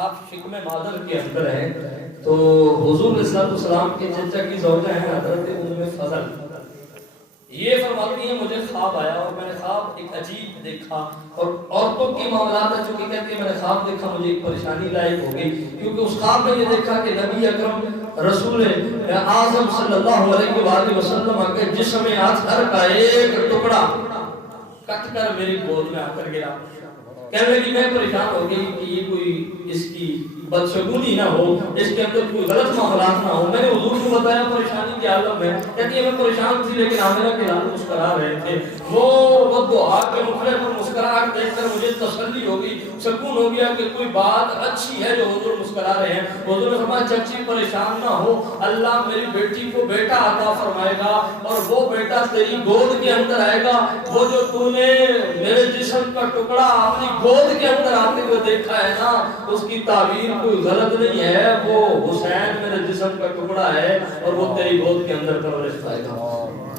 آپ شکم مادر کے اندر ہیں تو حضور علیہ السلام کے چچا کی زوجہ ہیں حضرت ام فضل، یہ فرماتی ہیں مجھے خواب آیا اور میں نے خواب ایک عجیب دیکھا، اور عورتوں کی معاملات ہے چونکہ کہتی ہیں میں نے خواب دیکھا مجھے ایک پریشانی لاحق ہو گئی، کیونکہ اس خواب میں یہ دیکھا کہ نبی اکرم رسول اعظم صلی اللہ علیہ وآلہ وسلم کے جسم اطہر کا ایک ٹکڑا کٹ کر میری گود میں آ کر گرا۔ کہنے لگی میں پریشان ہو گئی کہ یہ کوئی اس کی بدشگونی نہ ہو، اس کے اندر کوئی غلط معاملات نہ ہو۔ میں نے حضور کو بتایا پریشانی کی عالم ہے، کہتی ہے میں پریشان تھی لیکن عامرہ کے لال مسکرا رہے تھے، وہ دعا کے مخلے پر مسکراہٹ دیکھ کر مجھے تسلی ہو گئی، سکون ہو گیا کہ کوئی بات اچھی ہے جو حضور مسکرا رہے ہیں۔ حضور نے فرمایا چچی پریشان نہ ہو، اللہ میری بیٹی کو بیٹا عطا فرمائے گا اور وہ بیٹا تیری گود کے اندر آئے گا، وہ جو تو نے میرے جسم کا ٹکڑا اپنی گود کے اندر آتے ہوئے دیکھا ہے نا، اس کی تعبیر کوئی غلط نہیں ہے، وہ حسین میرے جسم کا ٹکڑا ہے اور وہ تیری گود کے اندر پرورش پائے گا۔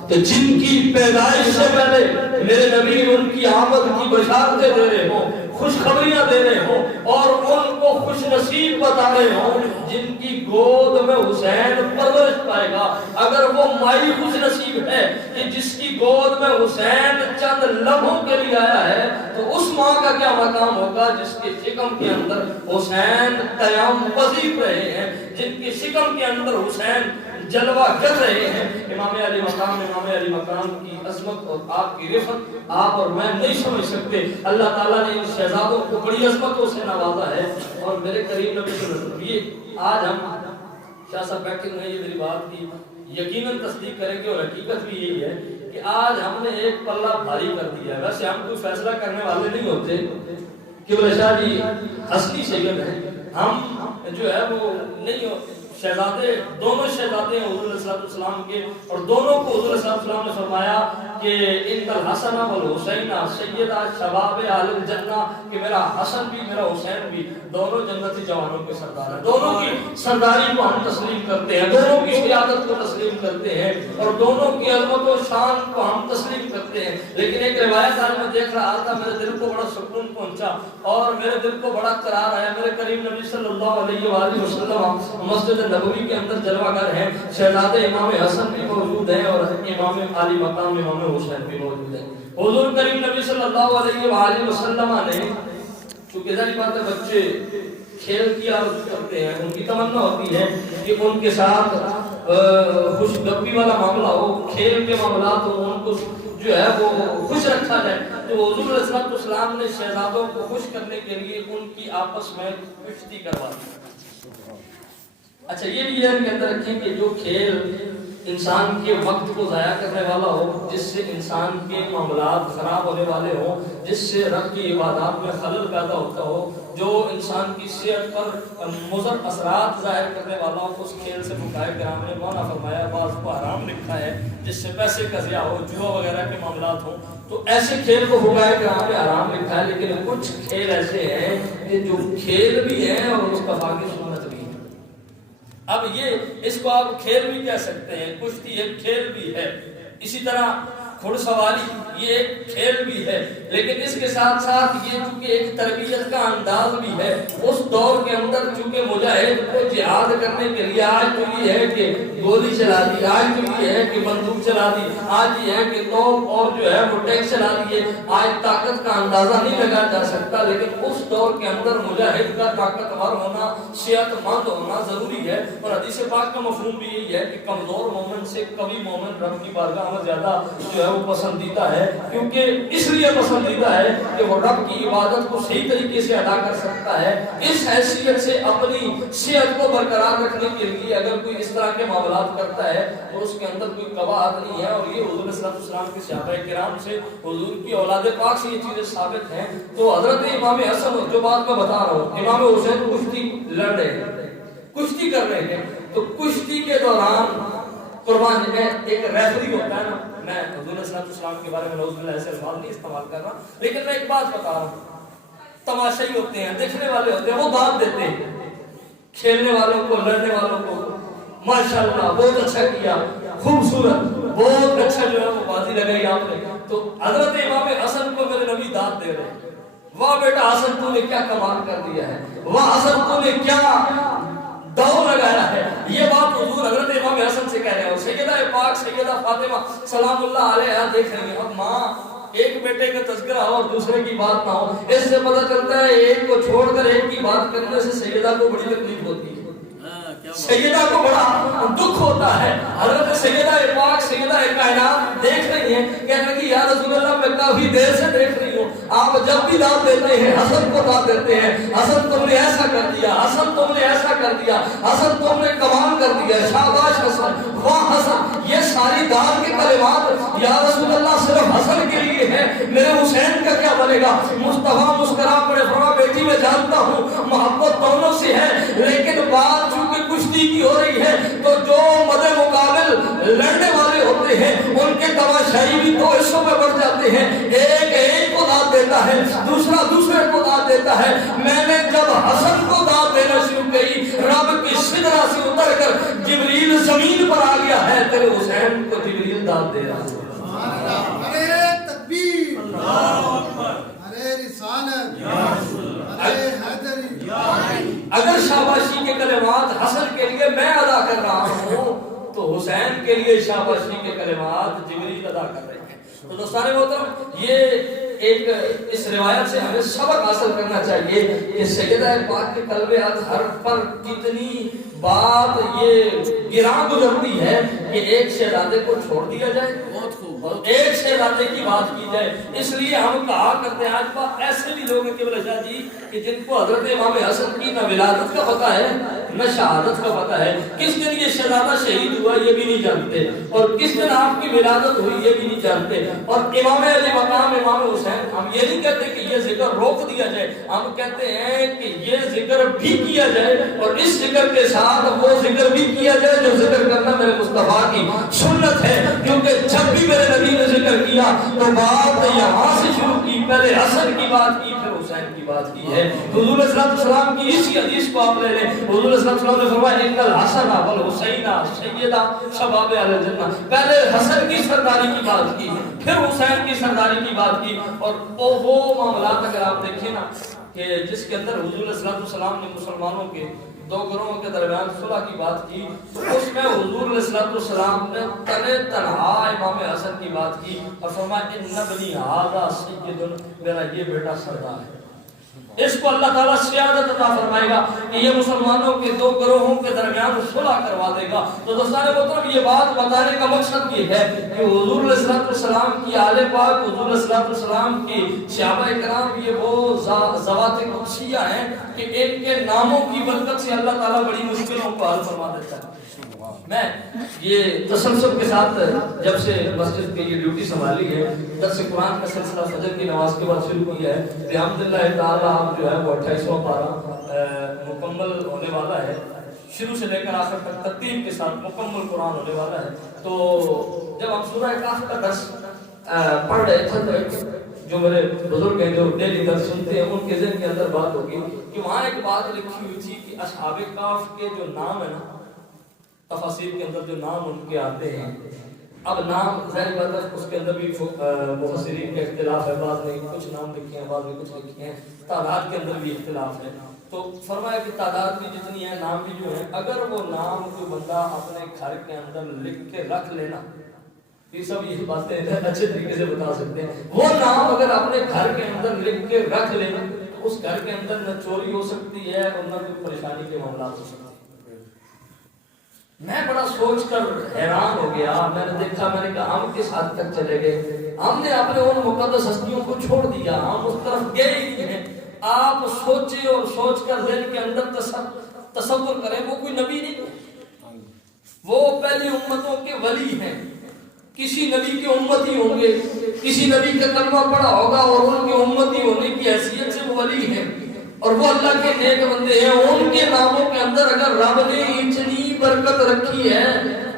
تو جن کی پیدائش سے پہلے میرے نبی ان کی آمد کی بشارتیں دے رہے ہوں، خوشخبریاں دے رہے ہوں اور ان کو خوش نصیب بتا رہے ہوں جن کی گود میں حسین پرورش پائے گا، اگر وہ مائی خوش نصیب ہے کہ جس کی گود میں حسین چند لمحوں کے لیے آیا ہے، تو اس ماں کا کیا مقام ہوگا جس کے شکم کے اندر حسین قیام پذیر رہے ہیں، جن کے شکم کے اندر حسین جلوہ کر رہے ہیں۔ امام علی مقام کی عظمت اور آپ کی رفعت آپ اور میں نہیں سمجھ سکتے۔ اللہ تعالیٰ نے ان شہزادوں کو بڑی عظمتوں سے نوازا ہے، اور میرے کریم نبی صلی اللہ علیہ وسلم، یہ آج ہم شاہ صاحب بیٹھے ہوئے ہیں، یہ میری بات کی یقیناً تصدیق کریں گے اور حقیقت بھی یہی ہے کہ آج ہم نے ایک پلہ بھاری کر دیا ہے۔ ویسے ہم کوئی فیصلہ کرنے والے نہیں ہوتے کہ بولے شاہ جی اصلی سید ہیں، ہم جو ہے وہ نہیں ہوتے۔ شہزادے دونوں شہزادے ہیں حضور علیہ السلام کے، اور دونوں کو حضور علیہ السلام نے فرمایا کہ ان الحسن والحسین سیدا شباب اہل الجنہ، کہ میرا حسن بھی میرا حسین بھی دونوں جنتی جوانوں کے سردار ہیں، دونوں کی سرداری کو ہم تسلیم کرتے ہیں، دونوں کی قیادت کو تسلیم کرتے ہیں اور دونوں کی عظمت و شان کو ہم تسلیم کرتے ہیں۔ لیکن ایک روایت آج میں دیکھ رہا تھا، میرے دل کو بڑا سکون پہنچا اور میرے دل کو بڑا قرار آیا۔ میرے کریم نبی صلی اللہ علیہ وآلہ وسلم مسجد نبوی کے اندر جلوہ گر ہیں، شہزادے امام حسن بھی موجود ہیں اور امام علی مقام امام حسین بھی موجود ہیں۔ حضور کریم نبی صلی اللہ علیہ وآلہ وسلم نے، چونکہ ظاہر بات ہے بچے کھیل کی عادت کرتے ہیں، ان کی تمنا ہوتی ہے کہ ان کے ساتھ خوش گپی والا معاملہ ہو، کھیل کے معاملات ہو، ان کو جو ہے وہ خوش رکھا جائے۔ تو حضور علیہ السلام نے شہزادوں کو خوش کرنے کے لیے ان کی آپس میں کشتی کروا دی۔ اچھا یہ بھی ذہن کے اندر رکھیں کہ جو کھیل انسان کے وقت کو ضائع کرنے والا ہو، جس سے انسان کے معاملات خراب ہونے والے ہوں، جس سے رب کی عبادات میں خلل پیدا ہوتا ہو، جو انسان کی صحت پر مضر اثرات ظاہر کرنے والا ہو، اس کھیل سے فقہائے کرام نے منع فرمایا، بعض کو حرام لکھا ہے، جس سے پیسے کا ضیاع ہو، جوا وغیرہ کے معاملات ہوں، تو ایسے کھیل کو فقہائے کرام نے حرام لکھا ہے۔ لیکن کچھ کھیل ایسے ہیں کہ جو کھیل بھی ہیں اور مصطفیٰ کی سنت بھی ہے۔ اب یہ اس کو آپ کھیل بھی کہہ سکتے ہیں، کشتی ایک کھیل بھی ہے، اسی طرح گھڑ سواری یہ ایک کھیل بھی ہے، لیکن اس کے ساتھ ساتھ یہ چونکہ ایک تربیت کا انداز بھی ہے۔ اس دور کے اندر چونکہ مجاہد کو جہاد کرنے کے لیے آج تو یہ ہے کہ گولی چلا دی، آج تو یہ ہے کہ بندوق چلا دی، آج یہ ہے کہ توپ اور جو ہے وہ ٹینک چلا دیے، آج طاقت کا اندازہ نہیں لگا جا سکتا، لیکن اس دور کے اندر مجاہد کا طاقتور ہونا، صحت مند ہونا ضروری ہے۔ اور حدیث پاک کا مفہوم بھی یہی ہے کہ کمزور مومن سے قوی مومن رب کی بارگاہ میں زیادہ جو ہے وہ پسندیدہ ہے، کیونکہ اس لیے پسندیدہ ہے کہ وہ رب کی عبادت کو صحیح طریقے سے ادا کر سکتا ہے۔ اس حیثیت سے اپنی صحت کو برقرار رکھنے کے لیے اگر کوئی اس طرح کے معاملات کرتا ہے تو اس کے اندر کوئی قباحت نہیں ہے، اور یہ حضور صلی اللہ علیہ وسلم کے صحابہ کرام سے، حضور کی اولاد پاک سے یہ چیزیں ثابت ہیں۔ تو حضرت امام حسن، جو بات میں بتا رہا ہوں، امام حسین کشتی لڑ رہے ہیں، کشتی کر رہے ہیں، تو کشتی کے دوران قربان میں ایک ریفری ہوتا ہے نا، میں حضور صلی اللہ علیہ وسلم کے بارے میں نعوذ باللہ ایسے الفاظ نہیں استعمال کر رہا، لیکن میں ایک بات بتا رہا ہوں، تماشائی ہوتے ہیں، دیکھنے والے ہوتے ہیں، وہ داد دیتے ہیں کھیلنے والوں کو، لڑنے والوں کو، ماشاءاللہ بہت اچھا کیا، خوبصورت، بہت اچھا جو ہے وہ بازی لگائی آپ نے۔ تو حضرت امام حسن کو میرے نبی داد دے رہے ہیں، واہ بیٹا حسن تو نے کیا کمال کر دیا ہے، واہ حسن تو نے کیا دور لگایا ہے. یہ بات حضور حضرت امام حسن سے کہہ رہے ہیں. اور سیدہ پاک سیدہ فاطمہ سلام اللہ علیہا دیکھ رہی ہیں. اب ماں ایک بیٹے کا تذکرہ ہو اور دوسرے کی بات نہ ہو, اس سے پتہ چلتا ہے ایک کو چھوڑ کر ایک کی بات کرنے سے سیدہ کو بڑی تکلیف ہوتی ہے, سیدہ کو بڑا دکھ ہوتا ہے. حضرت سیدہ پاک سیدہ کائنات دیکھ رہی ہیں, کہنے کہ یا رسول اللہ میں کافی دیر سے دیکھ رہی ہوں, آپ جب بھی دعوت دیتے ہیں حسن کو دعوت دیتے ہیں, حسن تم نے ایسا کر دیا, حسن تم نے ایسا کر دیا, حسن تم نے کمال کر دیا, شاباش حسن, واہ حسن. یہ ساری دعوت کے کلمات یا رسول اللہ صرف حسن کے لیے ہے, میرے حسین کا کیا بنے گا؟ مصطفیٰ مسکرا پڑے, فرما بیٹی میں جانتا ہوں محبت دونوں سے ہے, لیکن بات چونکہ کشتی کی ہو رہی ہے تو جو مد مقابل لڑنے والے ہوتے ہیں ان کے تماشائی بھی دو حصوں میں بڑھ جاتے ہیں. ایک کو داد دیتا ہے, دوسرا دوسرے کو داد دیتا ہے. میں نے جب حسن کو داد دینا شروع کی, رب کی سدرہ سے اتر کر جبریل زمین پر آ گیا ہے, تیرے حسین کو جبریل داد دے رہا ہے. ارے تکبیر, اللہ اکبر, ارے رسالت, ارے حیدری. اگر شاباشی کے کلمات حسن کے لیے میں ادا کر رہا ہوں تو حسین کے لیے شاباشی کے کلمات جبریل ادا کر رہے ہیں. تو دوستان محترم, یہ ایک اس روایت سے ہمیں سبق حاصل کرنا چاہیے کہ سیدہ پاک کے قلب اطہر پر کتنی بات یہ گراں گزرتی ہے کہ ایک شہزادے کو چھوڑ دیا جائے اور ایک شہزادے کی بات کی جائے. اس لیے ہم کہا کرتے ہیں, آج بات ایسے بھی لوگ ہیں کہ شاہ جی کہ جن کو حضرت امام حسن کی نہ ولادت کا پتہ ہے نہ شہادت کا پتہ ہے, کس دن یہ شہزادہ شہید ہوا یہ بھی نہیں جانتے, اور کس دن آپ کی ولادت ہوئی یہ بھی نہیں جانتے. اور امام علی مقام امام حسین, ہم یہ نہیں کہتے کہ یہ ذکر روک دیا جائے, ہم کہتے ہیں کہ یہ ذکر بھی کیا جائے اور اس ذکر کے ساتھ وہ ذکر بھی کیا جائے جو ذکر کرنا میرے مصطفیٰ کی سنت ہے. کیونکہ جب بھی میرے نبی نے ذکر کیا تو بات یہاں سے شروع کی, پہلے حسن کی بات کی پھر حسین کی بات کی ہے. حضور صلی اللہ علیہ وسلم کی اسی حدیث کو آپ لے لیں, حضور صلی اللہ علیہ وسلم نے فرمایا ان الحسن والحسین سیدہ شباب اہل الجنہ. پہلے حسن کی سرداری کی بات کی, پھر حسین کی سرداری کی بات کی. اور وہ معاملات اگر آپ دیکھیں نا کہ جس کے اندر حضور صلی اللہ علیہ وسلم نے مسلمانوں کے دو گروہوں کے درمیان صلح کی بات کی, تو اس میں حضور علیہ السلام نے تنے تنہا امام حسن کی بات کی اور فرمایا ان ابنی ھذا سید, میرا یہ بیٹا سردار ہے, اس کو اللہ تعالیٰ سیادت عطا فرمائے گا کہ یہ مسلمانوں کے دو گروہوں کے درمیان صلح کروا دے گا. تو دوستان محترم, یہ بات بتانے کا مقصد یہ ہے کہ حضور علیہ السلام کی آل پاک, حضور علیہ السلام کی صحابہ کرام, یہ وہ ذوات قدسیہ ہیں کہ ان کے ناموں کی برکت سے اللہ تعالیٰ بڑی مشکلوں کو حل فرما دیتا ہے. میں یہ تسلسل کے ساتھ جب سے مسجد کی یہ ڈیوٹی سنبھالی ہے, درس قرآن کا سلسلہ فجر کی نماز کے بعد شروع کیا ہے, الحمدللہ تعالیٰ اب جو ہے وہ 28واں پارہ مکمل ہونے والا ہے. شروع سے لے کر آخر تک ترتیب کے ساتھ مکمل قرآن ہونے والا ہے. تو جب ہم سورہ کہف کا درس پڑھ رہے تھے تو جو میرے بزرگ ہیں جو ڈیلی درس سنتے ہیں ان کے ذہن کے اندر بات ہوگی کہ وہاں ایک بات لکھی ہوئی تھی کہ اصحاب کہف کے جو نام ہے نا, تفاسیر کے اندر جو نام ان کے آتے ہیں, اب نام ظاہر بات ہے اس کے اندر بھی مفسرین کا اختلاف ہے, بعض میں کچھ نام لکھے ہیں بعض میں کچھ لکھے ہیں, تعداد کے اندر بھی اختلاف ہے. تو فرمایا کہ تعداد بھی جتنی ہے نام بھی جو ہے, اگر وہ نام کوئی بندہ اپنے گھر کے اندر لکھ کے رکھ لینا, یہ سب یہ باتیں اچھے طریقے سے بتا سکتے ہیں, وہ نام اگر اپنے گھر کے اندر لکھ کے رکھ لینا تو اس گھر کے اندر نہ چوری ہو سکتی ہے اور نہ کوئی پریشانی کے معاملات ہو سکتے ہیں. میں بڑا سوچ کر حیران ہو گیا, میں نے دیکھا, میں نے کہا ہم کس حد تک چلے گئے, ہم نے اپنے ان مقدس ہستیوں کو چھوڑ دیا, ہم اس طرف گئے ہی نہیں ہیں. آپ سوچیں اور سوچ کر ذہن کے اندر تصور کریں, وہ کوئی نبی نہیں, وہ پہلی امتوں کے ولی ہیں, کسی نبی کے امتی ہوں گے, کسی نبی کا کلمہ پڑھا ہوگا اور ان کے امتی ہونے کی حیثیت سے وہ ولی ہیں اور وہ اللہ کے نیک بندے ہیں. ان کے ناموں کے اندر اگر رب نے اتنی برکت رکھی ہے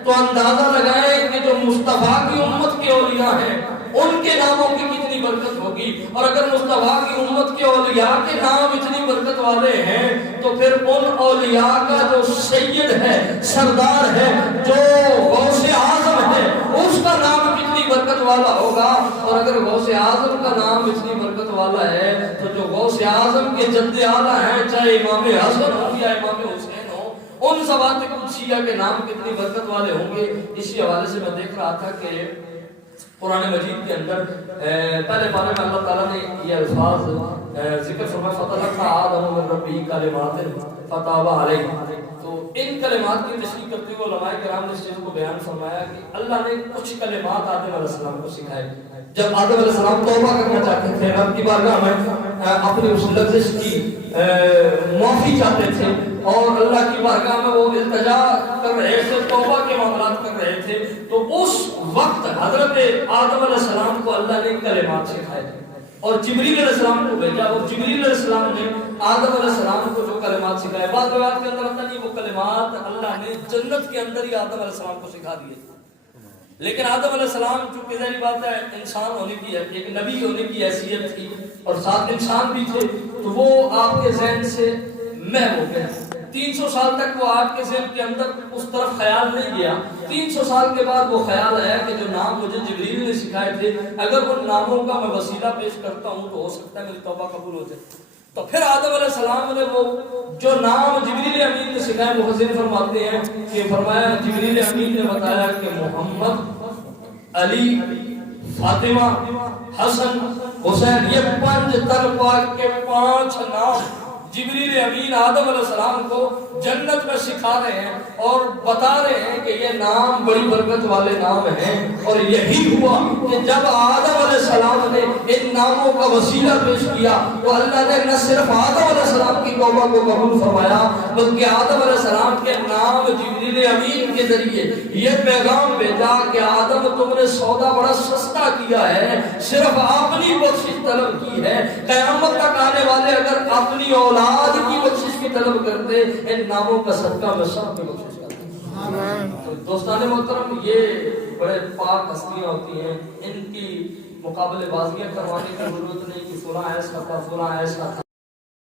تو اندازہ لگائیں کہ جو مصطفیٰ کی امت کے اولیاء ہیں ان کے ناموں کی کتنی برکت ہوگی. اور اگر مصطفیٰ کی امت کے اولیاء کے نام اتنی برکت والے ہیں تو پھر ان اولیاء کا جو سید ہے, سردار ہے, جو غوث اعظم ہے, اس کا نام کتنی برکت والا ہوگا. اور اگر غوث اعظم کا نام اتنی برکت والا ہے تو جو غوث اعظم کے جد اعلیٰ ہیں, چاہے امام حسن ہو یا امام حسین ہو, ان ذوات قدسیہ کے نام کتنی برکت والے ہوں گے. اسی حوالے سے میں دیکھ رہا تھا کہ قرآن مجید کے اندر پہلے بارے میں اللہ تعالیٰ نے یہ الفاظ ذکر فرمایا, فَتَلَقَّىٰ آدَمُ مِن رَّبِّهِ كَلِمَاتٍ فَتَابَ عَلَيْهِ. تو ان کلمات کی تشریح کرتے ہوئے علماء کرام نے اس چیز کو بیان فرمایا کہ اللہ نے کچھ کلمات آدم علیہ السلام کو سکھائے. جب آدم علیہ السلام توبہ کرنا چاہتے تھے, رب کی بارگاہ میں اپنی اس لفظ کی معافی چاہتے تھے اور اللہ کی بارگاہ میں وہ التجا کر رہے تھے, توبہ کے معاملات کر رہے تھے, تو اس وقت حضرت آدم علیہ السلام کو اللہ نے کلمات سکھائے تھے اور جبریل علیہ السلام کو بھیجا, اور جبریل علیہ السلام نے آدم علیہ السلام کو جو کلمات سکھائے, بعض روایات کے اندر آتا نہیں وہ کلمات اللہ نے جنت کے اندر ہی آدم علیہ السلام کو سکھا دیے. لیکن آدم علیہ السلام چونکہ ظاہری بات ہے انسان ہونے کی, ایک نبی ہونے کی حیثیت تھی اور ساتھ انسان بھی تھے, تو وہ آپ کے ذہن سے محو ہو گئے. 300 سال تک وہ آپ کے ذہن کے اندر اس طرف خیال نہیں گیا. 300 سال کے بعد وہ خیال آیا کہ جو نام مجھے جبریل نے سکھائے تھے, اگر ان ناموں کا میں وسیلہ پیش کرتا ہوں تو ہو سکتا ہے میری توبہ قبول ہو جائے. تو پھر آدم علیہ السلام نے وہ جو نام جبریل امین نے سکھائے, مفسرین فرماتے ہیں کہ فرمایا جبریل امین نے بتایا کہ محمد, علی, فاطمہ, حسن, حسین, یہ 5 تن پاک کے 5 نام جبریل امین آدم علیہ السلام کو جنت میں سکھا رہے ہیں اور بتا رہے ہیں کہ یہ نام بڑی برکت والے نام ہیں. اور یہی ہوا کہ جب آدم علیہ السلام نے ان ناموں کا وسیلہ پیش کیا تو اللہ نے نہ صرف آدم علیہ السلام کی توبہ کو قبول فرمایا بلکہ آدم علیہ السلام کے نام جبریل امین کے ذریعے یہ پیغام بھیجا کہ آدم تم نے سودا بڑا سستا کیا ہے, صرف اپنی بخشش طلب کی ہے. قیامت تک آنے والے اگر اپنی اولاد کی بخشش کی طلب کرتے, ان ناموں کا صدقہ میں سب کی بخشش کرتا. دوستان محترم, یہ بڑے پاک ہستیاں ہوتی ہیں, ان کی مقابلے بازیاں کروانے کی ضرورت نہیں کہ فلاں ایسا تھا, فلاں ایسا تھا.